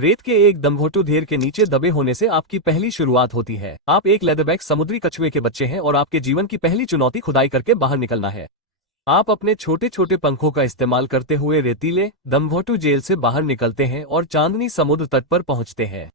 रेत के एक दमघोटू ढेर के नीचे दबे होने से आपकी पहली शुरुआत होती है। आप एक लेदरबैक समुद्री कछुए के बच्चे हैं और आपके जीवन की पहली चुनौती खुदाई करके बाहर निकलना है। आप अपने छोटे छोटे पंखों का इस्तेमाल करते हुए रेतीले दमघोटू जेल से बाहर निकलते हैं और चांदनी समुद्र तट पर पहुंचते हैं।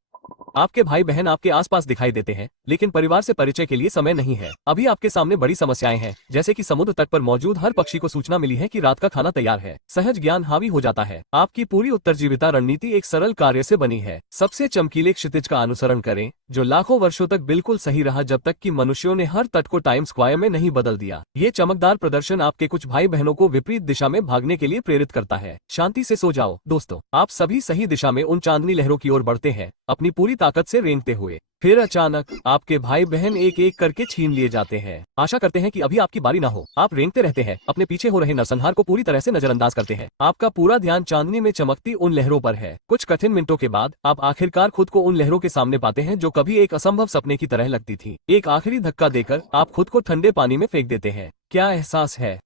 आपके भाई बहन आपके आसपास दिखाई देते हैं, लेकिन परिवार से परिचय के लिए समय नहीं है। अभी आपके सामने बड़ी समस्याएं हैं, जैसे कि समुद्र तट पर मौजूद हर पक्षी को सूचना मिली है कि रात का खाना तैयार है। सहज ज्ञान हावी हो जाता है। आपकी पूरी उत्तरजीविता रणनीति एक सरल कार्य से बनी है। सबसे चमकीले क्षितिज का अनुसरण करें, जो लाखों वर्षों तक बिल्कुल सही रहा जब तक कि मनुष्यों ने हर तट को टाइम स्क्वायर में नहीं बदल दिया। ये चमकदार प्रदर्शन आपके कुछ भाई बहनों को विपरीत दिशा में भागने के लिए प्रेरित करता है। शांति से सो जाओ दोस्तों, आप सभी सही दिशा में उन चांदनी लहरों की ओर बढ़ते हैं, अपनी पूरी ताकत से रेंगते हुए। फिर अचानक आपके भाई बहन एक एक करके छीन लिए जाते हैं। आशा करते हैं कि अभी आपकी बारी ना हो। आप रेंगते रहते हैं, अपने पीछे हो रहे नरसंहार को पूरी तरह से नजरअंदाज करते हैं। आपका पूरा ध्यान चांदनी में चमकती उन लहरों पर है। कुछ कठिन मिनटों के बाद आप आखिरकार खुद को उन लहरों के सामने पाते हैं जो कभी एक असंभव सपने की तरह लगती थी। एक आखिरी धक्का देकर आप खुद को ठंडे पानी में फेंक देते हैं। क्या एहसास है?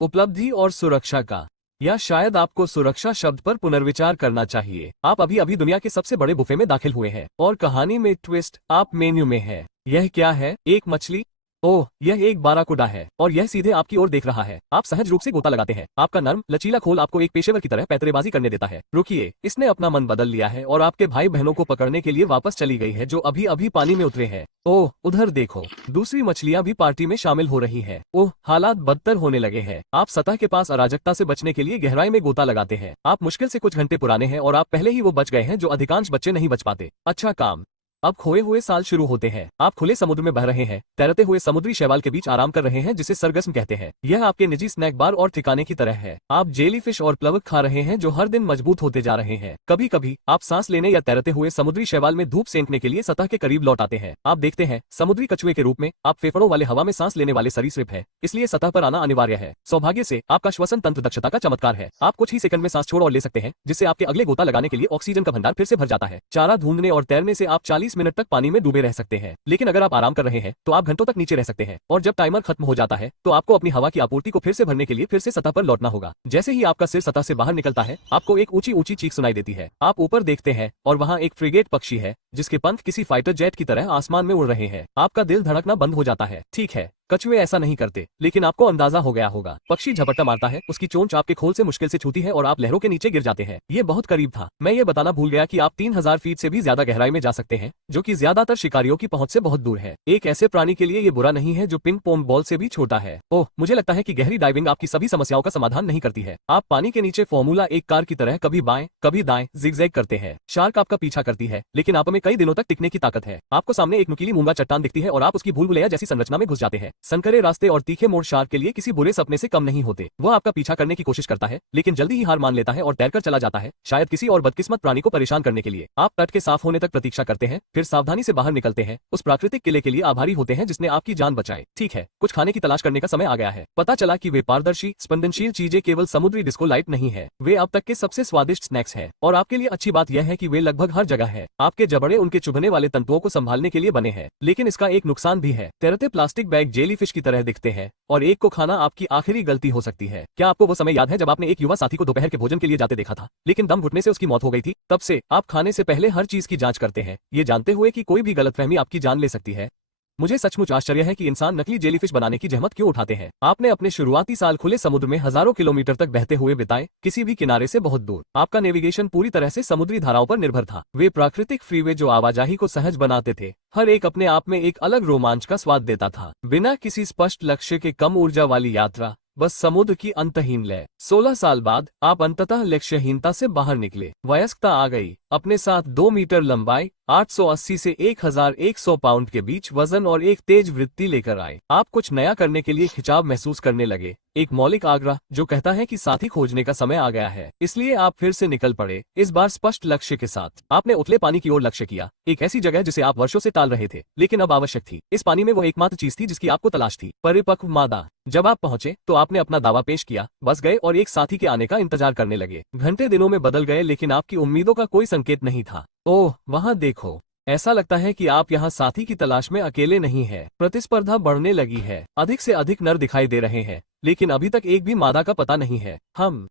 उपलब्धि और सुरक्षा का, या शायद आपको सुरक्षा शब्द पर पुनर्विचार करना चाहिए। आप अभी अभी दुनिया के सबसे बड़े बुफे में दाखिल हुए हैं और कहानी में ट्विस्ट, आप मेन्यू में हैं। यह क्या है? एक मछली? ओह, यह एक बाराकुडा है और यह सीधे आपकी ओर देख रहा है। आप सहज रूप से गोता लगाते हैं। आपका नर्म लचीला खोल आपको एक पेशेवर की तरह पैतरेबाजी करने देता है। रुकिए, इसने अपना मन बदल लिया है और आपके भाई बहनों को पकड़ने के लिए वापस चली गई है जो अभी अभी पानी में उतरे हैं। ओह, उधर देखो, दूसरी मछलियां भी पार्टी में शामिल हो रही हैं। ओह, हालात बदतर होने लगे हैं। आप सतह के पास अराजकता से बचने के लिए गहराई में गोता लगाते हैं। आप मुश्किल से कुछ घंटे पुराने हैं और आप पहले ही वो बच गए हैं जो अधिकांश बच्चे नहीं बच पाते। अच्छा काम। अब खोए हुए साल शुरू होते हैं। आप खुले समुद्र में बह रहे हैं, तैरते हुए समुद्री शैवाल के बीच आराम कर रहे हैं जिसे सरगस्म कहते हैं। यह आपके निजी स्नैक बार और ठिकाने की तरह है। आप जेलीफिश और प्लवक खा रहे हैं जो हर दिन मजबूत होते जा रहे हैं। कभी कभी आप सांस लेने या तैरते हुए समुद्री शैवाल में धूप सेंकने के लिए सतह के करीब लौट आते हैं। आप देखते हैं, समुद्री कछुए के रूप में आप फेफड़ों वाले हवा में सांस लेने वाले सरीसृप हैं, इसलिए सतह पर आना अनिवार्य है। सौभाग्य से आपका श्वसन तंत्र दक्षता का चमत्कार है। आप कुछ ही सेकंड में सांस छोड़ और ले सकते हैं, जिससे आपके अगले गोता लगाने के लिए ऑक्सीजन का भंडार फिर से भर जाता है। चारा ढूंढने और तैरने से आप 40 मिनट तक पानी में रह सकते हैं, लेकिन अगर आप आराम कर रहे हैं तो आप घंटों तक नीचे रह सकते हैं और जब टाइमर खत्म हो जाता है तो आपको अपनी हवा की आपूर्ति को फिर से भरने के लिए फिर से सतह पर लौटना होगा। जैसे ही आपका सिर सतह से बाहर निकलता है, आपको एक ऊंची ऊंची चीख सुनाई देती है। आप ऊपर देखते हैं और वहां एक फ्रिगेट पक्षी है जिसके पंख किसी फाइटर जेट की तरह आसमान में उड़ रहे हैं। आपका दिल धड़कना बंद हो जाता है। ठीक है, कछुए ऐसा नहीं करते, लेकिन आपको अंदाजा हो गया होगा। पक्षी झपट्टा मारता है, उसकी चोंच आपके खोल से मुश्किल से छूती है और आप लहरों के नीचे गिर जाते हैं। ये बहुत करीब था। मैं ये बताना भूल गया कि आप 3000 फीट से भी ज्यादा गहराई में जा सकते हैं, जो कि ज्यादातर शिकारियों की पहुंच से बहुत दूर है। एक ऐसे प्राणी के लिए ये बुरा नहीं है जो पिंग पोंग बॉल से भी छोटा है। ओह, मुझे लगता है कि गहरी डाइविंग आपकी सभी समस्याओं का समाधान नहीं करती है। आप पानी के नीचे फॉर्मूला एक कार की तरह कभी बाएं कभी दाएं जिगजैग करते हैं। शार्क आपका पीछा करती है, लेकिन आप में कई दिनों तक टिकने की ताकत है। आपको सामने एक नुकीली मूंगा चट्टान दिखती है और आप उसकी भूल भुलैया जैसी संरचना में घुस जाते हैं। संकरे रास्ते और तीखे मोड़ शार्क के लिए किसी बुरे सपने से कम नहीं होते। वह आपका पीछा करने की कोशिश करता है, लेकिन जल्दी ही हार मान लेता है और तैरकर चला जाता है, शायद किसी और बदकिस्मत प्राणी को परेशान करने के लिए। आप तट के साफ होने तक प्रतीक्षा करते हैं, फिर सावधानी से बाहर निकलते हैं, उस प्राकृतिक किले के लिए आभारी होते हैं जिसने आपकी जान बचाई। ठीक है, कुछ खाने की तलाश करने का समय आ गया है। पता चला कि वे पारदर्शी स्पंदनशील चीजें केवल समुद्री डिस्को लाइट नहीं है, वे अब तक के सबसे स्वादिष्ट स्नैक्स हैं। और आपके लिए अच्छी बात यह है कि वे लगभग हर जगह है। आपके जबड़े उनके चुभने वाले तंतुओं को संभालने के लिए बने हैं, लेकिन इसका एक नुकसान भी है। तैरते प्लास्टिक बैग जेलीफिश की तरह दिखते हैं और एक को खाना आपकी आखिरी गलती हो सकती है। क्या आपको वो समय याद है जब आपने एक युवा साथी को दोपहर के भोजन के लिए जाते देखा था, लेकिन दम घुटने से उसकी मौत हो गई थी? तब से आप खाने से पहले हर चीज की जांच करते हैं, ये जानते हुए कि कोई भी गलतफहमी आपकी जान ले सकती है। मुझे सचमुच आश्चर्य है कि इंसान नकली जेलीफिश बनाने की जहमत क्यों उठाते हैं। आपने अपने शुरुआती साल खुले समुद्र में हजारों किलोमीटर तक बहते हुए बिताए, किसी भी किनारे से बहुत दूर। आपका नेविगेशन पूरी तरह से समुद्री धाराओं पर निर्भर था। वे प्राकृतिक फ्रीवे जो आवाजाही को सहज बनाते थे, हर एक अपने आप में एक अलग रोमांच का स्वाद देता था। बिना किसी स्पष्ट लक्ष्य के कम ऊर्जा वाली यात्रा, बस समुद्र की अंतहीन लय। 16 साल बाद आप अंततः लक्ष्यहीनता से बाहर निकले। वयस्कता आ गई। अपने साथ 2 मीटर लंबाई, 880 से 1100 पाउंड के बीच वजन और एक तेज वृत्ति लेकर आए। आप कुछ नया करने के लिए खिंचाव महसूस करने लगे, एक मौलिक आग्रह जो कहता है कि साथी खोजने का समय आ गया है। इसलिए आप फिर से निकल पड़े, इस बार स्पष्ट लक्ष्य के साथ। आपने उथले पानी की ओर लक्ष्य किया, एक ऐसी जगह जिसे आप वर्षों से टाल रहे थे, लेकिन अब आवश्यक थी। इस पानी में वो एकमात्र चीज थी जिसकी आपको तलाश थी, परिपक्व मादा। जब आप पहुंचे तो आपने अपना दावा पेश किया, बस गए और एक साथी के आने का इंतजार करने लगे। घंटे दिनों में बदल गए, लेकिन आपकी उम्मीदों का कोई संकेत नहीं था। ओह, वहां देखो, ऐसा लगता है कि आप यहाँ साथी की तलाश में अकेले नहीं हैं। प्रतिस्पर्धा बढ़ने लगी है, अधिक से अधिक नर दिखाई दे रहे हैं, लेकिन अभी तक एक भी मादा का पता नहीं है। हम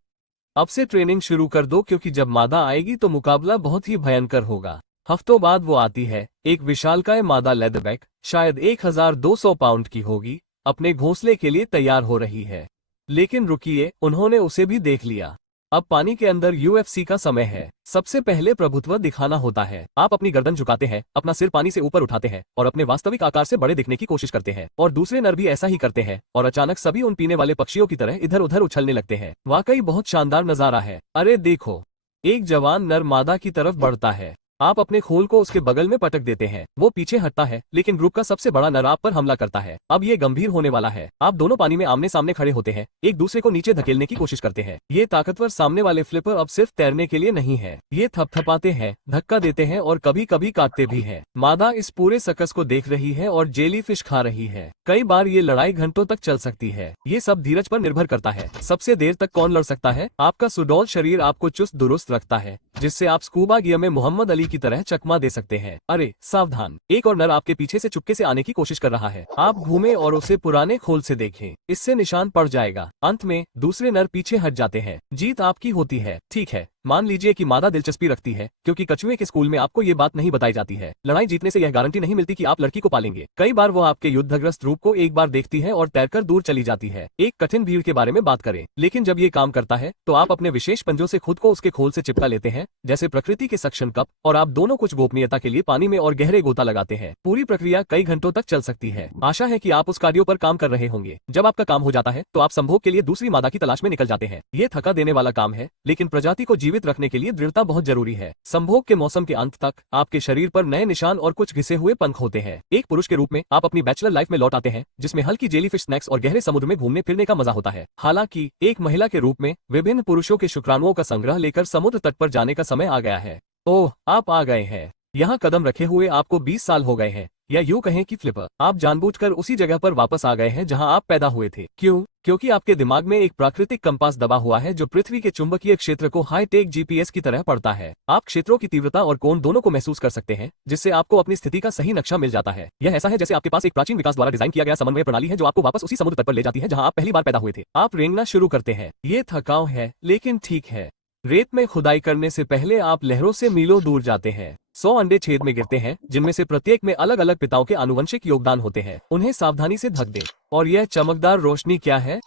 अब से ट्रेनिंग शुरू कर दो, क्योंकि जब मादा आएगी तो मुकाबला बहुत ही भयंकर होगा। हफ्तों बाद वो आती है, एक विशालकाय मादा लेदरबैक, शायद 1200 पाउंड की होगी, अपने घोंसले के लिए तैयार हो रही है। लेकिन रुकिए, उन्होंने उसे भी देख लिया। अब पानी के अंदर यूएफसी का समय है। सबसे पहले प्रभुत्व दिखाना होता है। आप अपनी गर्दन झुकाते हैं, अपना सिर पानी से ऊपर उठाते हैं और अपने वास्तविक आकार से बड़े दिखने की कोशिश करते हैं, और दूसरे नर भी ऐसा ही करते हैं, और अचानक सभी उन पीने वाले पक्षियों की तरह इधर उधर उछलने लगते हैं। वाकई बहुत शानदार नजारा है। अरे देखो, एक जवान नर मादा की तरफ बढ़ता है। आप अपने खोल को उसके बगल में पटक देते हैं। वो पीछे हटता है, लेकिन ग्रुप का सबसे बड़ा नर आप पर हमला करता है। अब ये गंभीर होने वाला है। आप दोनों पानी में आमने सामने खड़े होते हैं, एक दूसरे को नीचे धकेलने की कोशिश करते हैं। ये ताकतवर सामने वाले फ्लिपर अब सिर्फ तैरने के लिए नहीं है। ये थपथपाते हैं, धक्का देते हैं और कभी कभी काटते भी हैं। मादा इस पूरे सकस को देख रही है और जेलीफिश खा रही है। कई बार ये लड़ाई घंटों तक चल सकती है। ये सब धीरज पर निर्भर करता है। सबसे देर तक कौन लड़ सकता है? आपका सुडौल शरीर आपको चुस्त दुरुस्त रखता है, जिससे आप स्कूबा गियर में मोहम्मद अली की तरह चकमा दे सकते हैं। अरे सावधान, एक और नर आपके पीछे से चुपके से आने की कोशिश कर रहा है। आप घूमें और उसे पुराने खोल से देखें, इससे निशान पड़ जाएगा। अंत में दूसरे नर पीछे हट जाते हैं। जीत आपकी होती है। ठीक है, मान लीजिए कि मादा दिलचस्पी रखती है, क्योंकि कछुए के स्कूल में आपको ये बात नहीं बताई जाती है। लड़ाई जीतने से यह गारंटी नहीं मिलती कि आप लड़की को पालेंगे। कई बार वो आपके युद्धग्रस्त रूप को एक बार देखती है और तैरकर दूर चली जाती है। एक कठिन भीड़ के बारे में बात करें, लेकिन जब ये काम करता है तो आप अपने विशेष पंजों से खुद को उसके खोल से चिपका लेते हैं, जैसे प्रकृति के सक्शन कप, और आप दोनों कुछ गोपनीयता के लिए पानी में और गहरे गोता लगाते हैं। पूरी प्रक्रिया कई घंटों तक चल सकती है। आशा है कि आप उस कार्यों पर काम कर रहे होंगे। जब आपका काम हो जाता है तो आप संभोग के लिए दूसरी मादा की तलाश में निकल जाते हैं। ये थका देने वाला काम है, लेकिन प्रजाति को जीवित रखने के लिए दृढ़ता बहुत जरूरी है। संभोग के मौसम के अंत तक आपके शरीर पर नए निशान और कुछ घिसे हुए पंख होते हैं। एक पुरुष के रूप में आप अपनी बैचलर लाइफ में लौट आते हैं, जिसमें हल्की जेलीफिश स्नैक्स और गहरे समुद्र में घूमने फिरने का मजा होता है। हालांकि एक महिला के रूप में विभिन्न पुरुषों के शुक्राणुओं का संग्रह लेकर समुद्र तट पर जाने का समय आ गया है। ओह, आप आ गए हैं। यहाँ कदम रखे हुए आपको 20 साल हो गए हैं, या यूं कहें कि फ्लिपर, आप जानबूझकर उसी जगह पर वापस आ गए हैं जहां आप पैदा हुए थे। क्यों? क्योंकि आपके दिमाग में एक प्राकृतिक कंपास दबा हुआ है जो पृथ्वी के चुंबकीय क्षेत्र को हाईटेक जीपीएस की तरह पढ़ता है। आप क्षेत्रों की तीव्रता और कोण दोनों को महसूस कर सकते हैं, जिससे आपको अपनी स्थिति का सही नक्शा मिल जाता है। यह ऐसा है जैसे आपके पास एक प्राचीन विकास द्वारा डिजाइन किया गया समन्वय प्रणाली है जो आपको वापस उसी समुद्र तट पर ले जाती है जहां आप पहली बार पैदा हुए थे। आप रेंगना शुरू करते हैं। ये थकाऊ है, लेकिन ठीक है। रेत में खुदाई करने से पहले आप लहरों से मीलों दूर जाते हैं। 100 अंडे छेद में गिरते हैं, जिनमें से प्रत्येक में अलग अलग पिताओं के आनुवंशिक योगदान होते हैं। उन्हें सावधानी से ढक दें। और यह चमकदार रोशनी क्या है?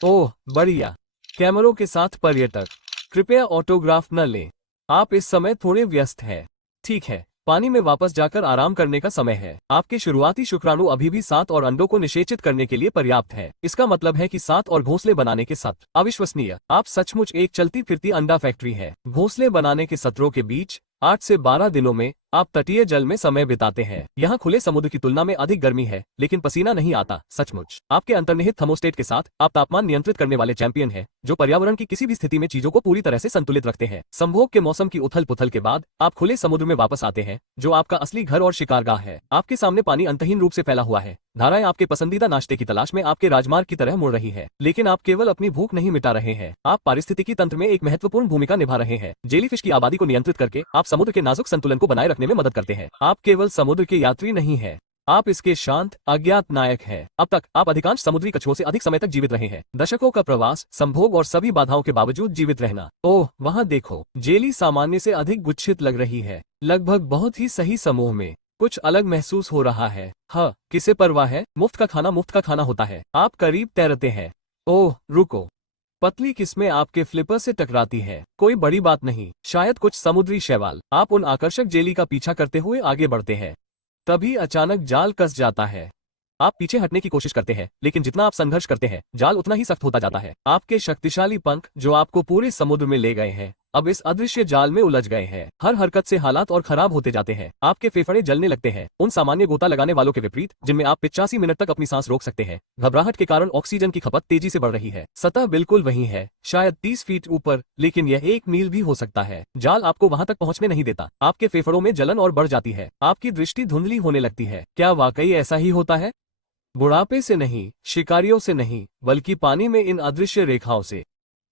ओह बढ़िया। कैमरों के साथ पर्यटक, कृपया ऑटोग्राफ न लें। आप इस समय थोड़े व्यस्त हैं। ठीक है, पानी में वापस जाकर आराम करने का समय है। आपके शुरुआती शुक्राणु अभी भी 7 और अंडों को निषेचित करने के लिए पर्याप्त है। इसका मतलब है कि 7 और घोंसले बनाने के सत्र। अविश्वसनीय, आप सचमुच एक चलती फिरती अंडा फैक्ट्री है। घोंसले बनाने के सत्रों के बीच 8 से 12 दिनों में आप तटीय जल में समय बिताते हैं। यहाँ खुले समुद्र की तुलना में अधिक गर्मी है, लेकिन पसीना नहीं आता। सचमुच आपके अंतर्निहित थर्मोस्टेट के साथ आप तापमान नियंत्रित करने वाले चैंपियन हैं, जो पर्यावरण की किसी भी स्थिति में चीजों को पूरी तरह से संतुलित रखते हैं। संभोग के मौसम की उथल पुथल के बाद आप खुले समुद्र में वापस आते हैं, जो आपका असली घर और शिकारगाह है। आपके सामने पानी अंतहीन रूप से फैला हुआ है। धाराएं आपके पसंदीदा नाश्ते की तलाश में आपके राजमार्ग की तरह मुड़ रही है, लेकिन आप केवल अपनी भूख नहीं मिटा रहे हैं, आप पारिस्थितिकी तंत्र में एक महत्वपूर्ण भूमिका निभा रहे हैं। जेलीफिश की आबादी को नियंत्रित करके आप समुद्र के नाजुक संतुलन को बनाए रखने में मदद करते हैं। आप केवल समुद्र के यात्री नहीं हैं, आप इसके शांत अज्ञात नायक हैं। अब तक आप अधिकांश समुद्री कछुओं से अधिक समय तक जीवित रहे हैं। दशकों का प्रवास, संभोग और सभी बाधाओं के बावजूद जीवित रहना। ओह वहाँ देखो, जेली सामान्य से अधिक गुच्छित लग रही है, लगभग बहुत ही सही समूह में। कुछ अलग महसूस हो रहा है। हाँ, किसे परवाह है? मुफ्त का खाना होता है। आप करीब तैरते हैं। ओह रुको, पतली किस्में आपके फ्लिपर से टकराती है। कोई बड़ी बात नहीं, शायद कुछ समुद्री शैवाल। आप उन आकर्षक जेली का पीछा करते हुए आगे बढ़ते हैं। तभी अचानक जाल कस जाता है। आप पीछे हटने की कोशिश करते हैं, लेकिन जितना आप संघर्ष करते हैं, जाल उतना ही सख्त होता जाता है। आपके शक्तिशाली पंख, जो आपको पूरे समुद्र में ले गए हैं, अब इस अदृश्य जाल में उलझ गए हैं। हर हरकत से हालात और खराब होते जाते हैं। आपके फेफड़े जलने लगते हैं, उन सामान्य गोता लगाने वालों के विपरीत जिनमें आप 85 मिनट तक अपनी सांस रोक सकते हैं। घबराहट के कारण ऑक्सीजन की खपत तेजी से बढ़ रही है। सतह बिल्कुल वही है, शायद 30 फीट ऊपर, लेकिन यह 1 मील भी हो सकता है। जाल आपको वहां तक पहुंचने नहीं देता। आपके फेफड़ों में जलन और बढ़ जाती है। आपकी दृष्टि धुंधली होने लगती है। क्या वाकई ऐसा ही होता है? बुढ़ापे से नहीं, शिकारियों से नहीं, बल्कि पानी में इन अदृश्य रेखाओं से।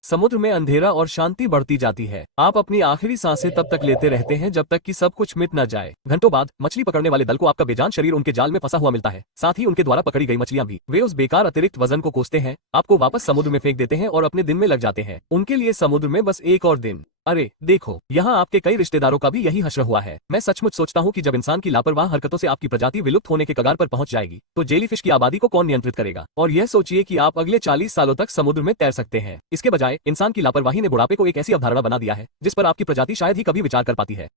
समुद्र में अंधेरा और शांति बढ़ती जाती है। आप अपनी आखिरी सांसें तब तक लेते रहते हैं जब तक कि सब कुछ मिट न जाए। घंटों बाद मछली पकड़ने वाले दल को आपका बेजान शरीर उनके जाल में फंसा हुआ मिलता है, साथ ही उनके द्वारा पकड़ी गई मछलियां भी। वे उस बेकार अतिरिक्त वजन को कोसते हैं, आपको वापस समुद्र में फेंक देते हैं और अपने दिन में लग जाते हैं। उनके लिए समुद्र में बस एक और दिन। अरे देखो, यहाँ आपके कई रिश्तेदारों का भी यही हश्र हुआ है। मैं सचमुच सोचता हूँ कि जब इंसान की लापरवाह हरकतों से आपकी प्रजाति विलुप्त होने के कगार पर पहुंच जाएगी, तो जेलीफिश की आबादी को कौन नियंत्रित करेगा। और यह सोचिए कि आप अगले 40 सालों तक समुद्र में तैर सकते हैं। इसके बजाय इंसान की लापरवाही ने बुढ़ापे को एक ऐसी अवधारणा बना दिया है जिस पर आपकी प्रजाति शायद ही कभी विचार कर पाती है।